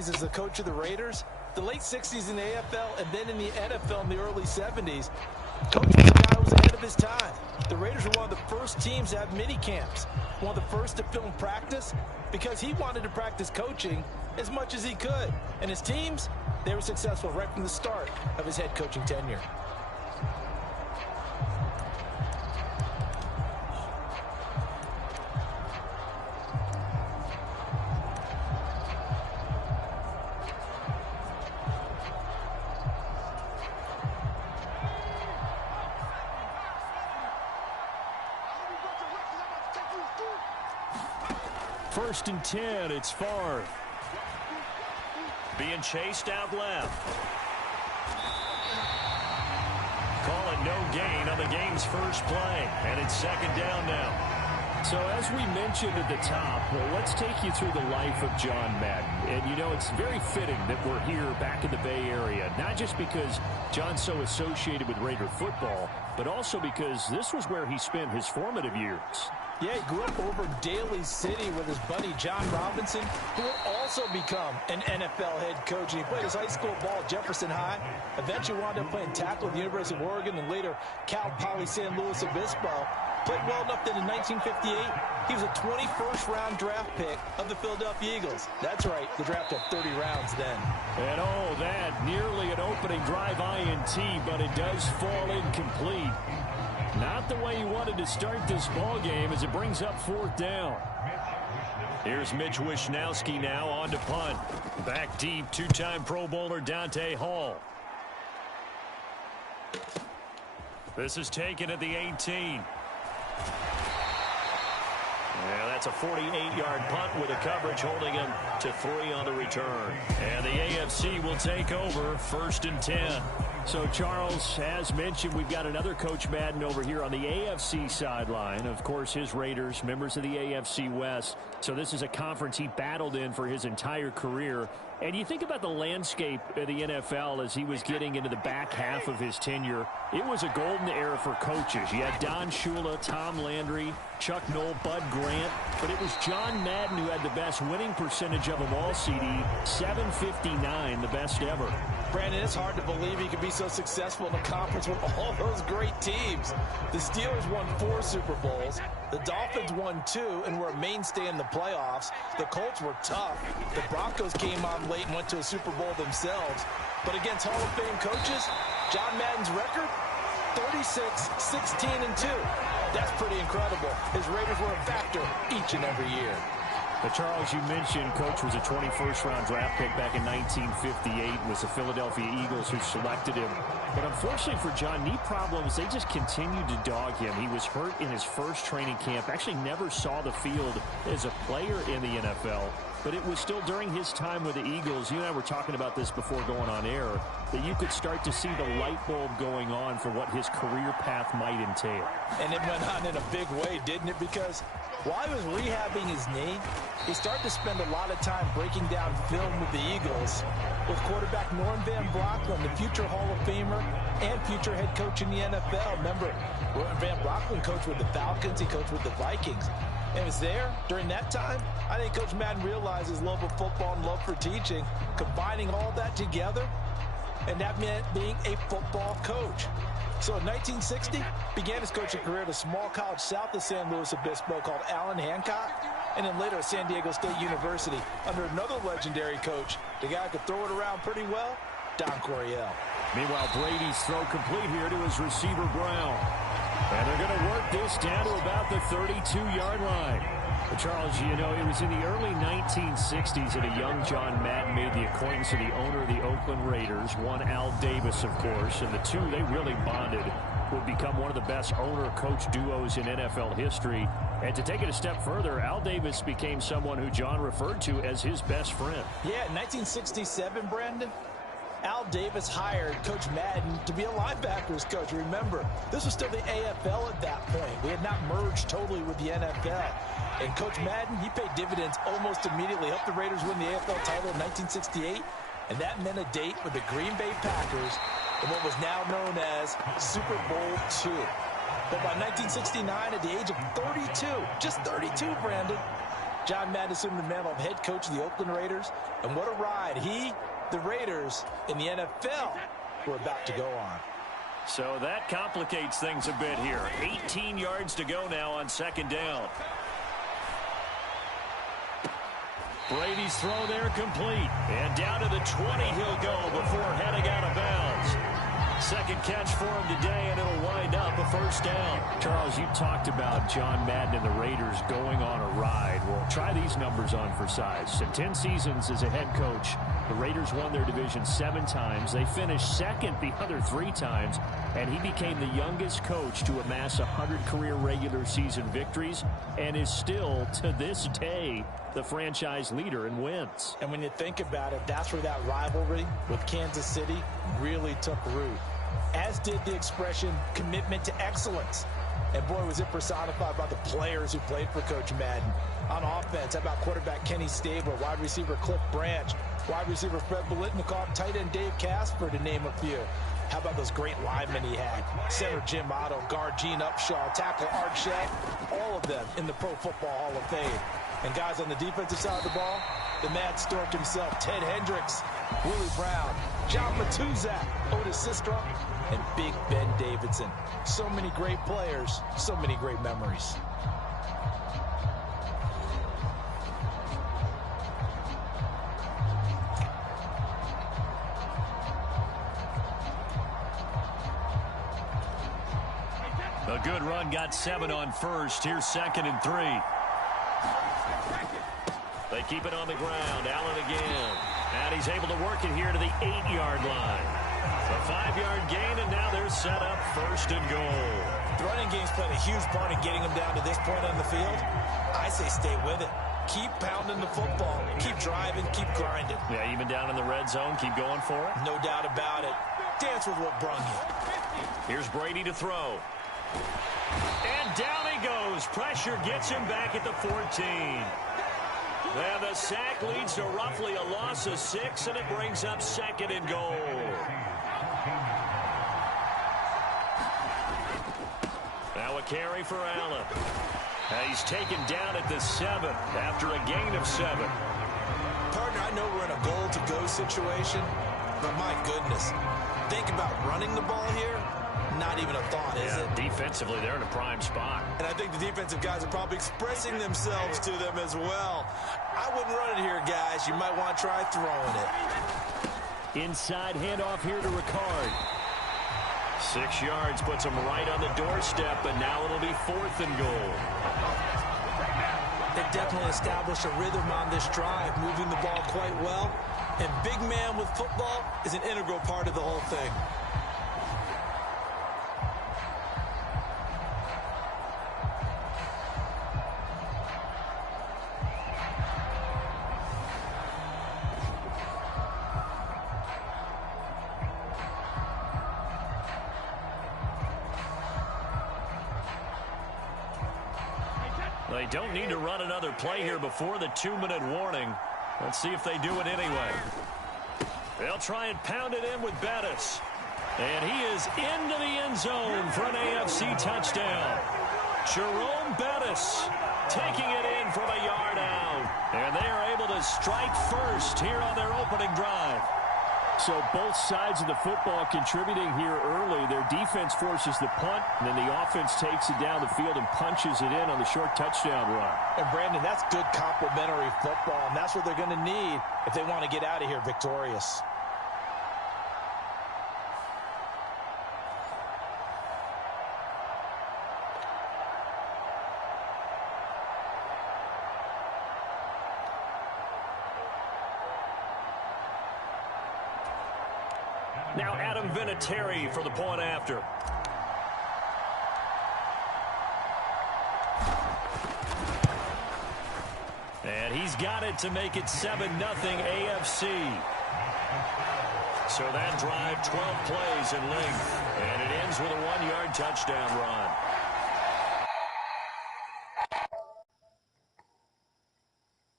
days as the coach of the Raiders, the late 60s in the AFL, and then in the NFL in the early 70s, Coach was a guy who was ahead of his time. The Raiders were one of the first teams to have mini camps, one of the first to film practice, because he wanted to practice coaching as much as he could. And his teams, they were successful right from the start of his head coaching tenure. First and 10, it's Favre. Being chased out left. Call it no gain on the game's first play, and it's second down now. So as we mentioned at the top, let's take you through the life of John Madden. And, you know, it's very fitting that we're here back in the Bay Area, not just because John's so associated with Raider football, but also because this was where he spent his formative years. Yeah, he grew up over Daly City with his buddy John Robinson, who would also become an NFL head coach. And he played his high school ball at Jefferson High, eventually wound up playing tackle at the University of Oregon, and later Cal Poly San Luis Obispo. Played well enough that in 1958, he was a 21st round draft pick of the Philadelphia Eagles. That's right, the draft had 30 rounds then. And oh, that nearly an opening drive INT, but it does fall incomplete. Not the way he wanted to start this ball game as it brings up fourth down. Here's Mitch Wishnowski now on to punt. Back deep, two-time Pro Bowler Dante Hall. This is taken at the 18. Yeah, that's a 48-yard punt with a coverage holding him to 3 on the return. And the AFC will take over first and 10. So, Charles, as mentioned, we've got another Coach Madden over here on the AFC sideline. Of course, his Raiders, members of the AFC West. So this is a conference he battled in for his entire career. And you think about the landscape of the NFL as he was getting into the back half of his tenure. It was a golden era for coaches. You had Don Shula, Tom Landry, Chuck Noll, Bud Grant. But it was John Madden who had the best winning percentage of them all, CD. 759, the best ever. Brandon, it's hard to believe he could be so successful in a conference with all those great teams. The Steelers won 4 Super Bowls. The Dolphins won 2 and were a mainstay in the playoffs. The Colts were tough. The Broncos came on late and went to a Super Bowl themselves. But against Hall of Fame coaches, John Madden's record, 36, 16, and 2. That's pretty incredible. His Raiders were a factor each and every year. But Charles, you mentioned Coach was a 21st round draft pick back in 1958. It was the Philadelphia Eagles who selected him. But unfortunately for John, knee problems, they just continued to dog him. He was hurt in his first training camp, actually never saw the field as a player in the NFL. But it was still during his time with the Eagles, you and I were talking about this before going on air, that you could start to see the light bulb going on for what his career path might entail. And it went on in a big way, didn't it? Because while he was rehabbing his knee, he started to spend a lot of time breaking down film with the Eagles with quarterback Norm Van Brocklin, the future Hall of Famer and future head coach in the NFL. Remember, Van Brocklin coached with the Falcons, he coached with the Vikings. And it was there during that time, I think Coach Madden realized his love of football and love for teaching, combining all that together, and that meant being a football coach. So in 1960, began his coaching career at a small college south of San Luis Obispo called Allen Hancock, and then later at San Diego State University under another legendary coach, the guy who could throw it around pretty well, Don Coryell. Meanwhile, Brady's throw complete here to his receiver, Brown. And they're going to work this down to about the 32-yard line. But Charles, you know, it was in the early 1960s that a young John Madden made the acquaintance of the owner of the Oakland Raiders, one Al Davis, of course, and the two, they really bonded, would become one of the best owner-coach duos in NFL history. And to take it a step further, Al Davis became someone who John referred to as his best friend. Yeah, in 1967, Brandon, Al Davis hired Coach Madden to be a linebackers coach. Remember, this was still the AFL at that point. We had not merged totally with the NFL. And Coach Madden, he paid dividends almost immediately. Helped the Raiders win the AFL title in 1968. And that meant a date with the Green Bay Packers in what was now known as Super Bowl II. But by 1969, at the age of 32, just 32, Brandon, John Madden assumed the mantle of head coach of the Oakland Raiders, and what a ride he, the Raiders, and the NFL were about to go on. So that complicates things a bit here. 18 yards to go now on second down. Brady's throw there complete. And down to the 20 he'll go before heading out of bounds. Second catch for him today, and it'll wind up a first down. Charles, you talked about John Madden and the Raiders going on a ride. Well, try these numbers on for size. In 10 seasons as a head coach, the Raiders won their division 7 times. They finished second the other 3 times, and he became the youngest coach to amass 100 career regular season victories and is still, to this day, the franchise leader in wins. And when you think about it, that's where that rivalry with Kansas City really took root, as did the expression commitment to excellence. And boy, was it personified by the players who played for Coach Madden. On offense, how about quarterback Kenny Stabler, wide receiver Cliff Branch, wide receiver Fred Biletnikoff, tight end Dave Casper, to name a few. How about those great linemen he had? Center Jim Otto, guard Gene Upshaw, tackle Art Shaq, all of them in the Pro Football Hall of Fame. And guys on the defensive side of the ball, the Mad Stork himself, Ted Hendricks, Willie Brown, John Matuzak, Otis Sistrunk, and Big Ben Davidson. So many great players, so many great memories. A good run, got 7 on first. Here's 2nd and 3. They keep it on the ground. Allen again. And he's able to work it here to the 8-yard line. A 5-yard gain, and now they're set up 1st and goal. The running game's played a huge part in getting them down to this point on the field. I say stay with it. Keep pounding the football. Keep driving. Keep grinding. Yeah, even down in the red zone, keep going for it. No doubt about it. Dance with what brung you. Here's Brady to throw. And down he goes. Pressure gets him back at the 14. And the sack leads to roughly a loss of 6, and it brings up 2nd and goal. Now a carry for Allen. He's taken down at the 7 after a gain of 7. Partner, I know we're in a goal-to-go situation, but my goodness, think about running the ball here. Not even a thought, is it? Defensively, they're in a prime spot. And I think the defensive guys are probably expressing themselves to them as well. I wouldn't run it here, guys. You might want to try throwing it. Inside handoff here to Ricard. 6 yards puts him right on the doorstep, but now it'll be 4th and goal. They definitely established a rhythm on this drive, moving the ball quite well. And big man with football is an integral part of the whole thing. They don't need to run another play here before the 2-minute warning. Let's see if they do it anyway. They'll try and pound it in with Bettis. And he is into the end zone for an AFC touchdown. Jerome Bettis taking it in from a yard out. And they are able to strike first here on their opening drive. So both sides of the football contributing here early. Their defense forces the punt, and then the offense takes it down the field and punches it in on the short touchdown run. And, Brandon, that's good complementary football, and that's what they're going to need if they want to get out of here victorious. Now Adam Vinatieri for the point after. And he's got it to make it 7-0 AFC. So that drive, 12 plays in length. And it ends with a 1-yard touchdown run.